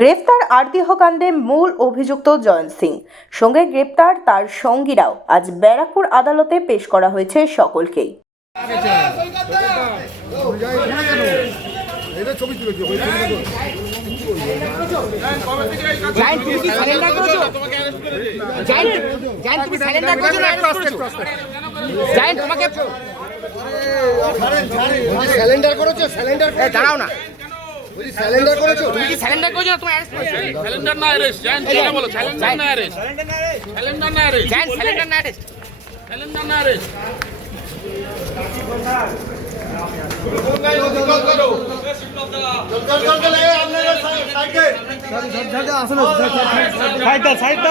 গ্রেফতার আরতিহ কাণ্ডে মূল অভিযুক্ত জয়ন্ত সিং, সঙ্গে গ্রেপ্তার তার সঙ্গীরাও। আজ ব্যারাকপুর আদালতে পেশ করা হয়েছে সকলকেই। দাঁড়াও না, স্যালেন্ডার করেছো? তুমি কি স্যালেন্ডার করেছো না? তুমি অ্যারেস্ট করেছো? স্যালেন্ডার না অ্যারেস্ট, জান যেটা বলো, স্যালেন্ডার না অ্যারেস্ট, স্যালেন্ডার না অ্যারেস্ট, জান স্যালেন্ডার না অ্যারেস্ট, স্যালেন্ডার না অ্যারেস্ট। সাইড